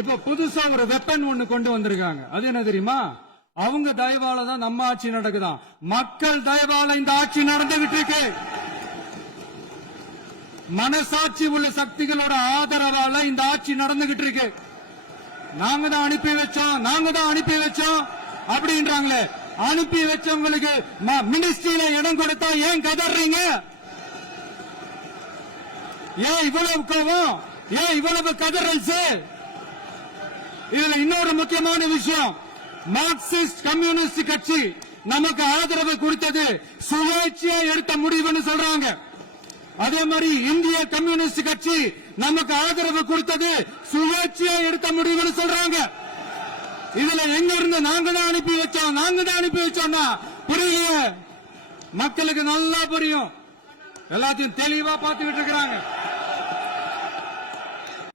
இப்ப புதுசா ஒரு வெப்பன் ஒண்ணு கொண்டு வந்திருக்காங்க. அது என்ன தெரியுமா? அவங்க தயவால தான் நம்ம ஆட்சி நடக்குதான். மக்கள் தயவால இந்த ஆட்சி நடந்துகிட்டு இருக்கு. மனசாட்சி உள்ள சக்திகளோட ஆதரவால இந்த ஆட்சி நடந்துகிட்டு இருக்கு. நாங்க தான் அனுப்பி வச்சோம் அப்படின்றாங்களே. அனுப்பி வச்சவங்களுக்கு மினிஸ்ட்ரியில இடம் கொடுத்தா ஏன் கதறீங்க? ஏன் இவ்வளவு கோவம்? ஏன் இவ்வளவு கதறல்? இதுல இன்னொரு முக்கியமான விஷயம், மார்க்சிஸ்ட் கம்யூனிஸ்ட் கட்சி நமக்கு ஆதரவு கொடுத்தது சுயேட்சையா எடுத்த முடிவுன்னு சொல்றாங்க. அதே மாதிரி இந்திய கம்யூனிஸ்ட் கட்சி நமக்கு ஆதரவு கொடுத்தது சுயேட்சையா எடுத்த முடிவுன்னு சொல்றாங்க. இதுல எங்க இருந்து நாங்க தான் அனுப்பி வச்சோம்னா புரியல. மக்களுக்கு நல்லா புரியும். எல்லாத்தையும் தெளிவா பார்த்துக்கிட்டு இருக்கிறாங்க.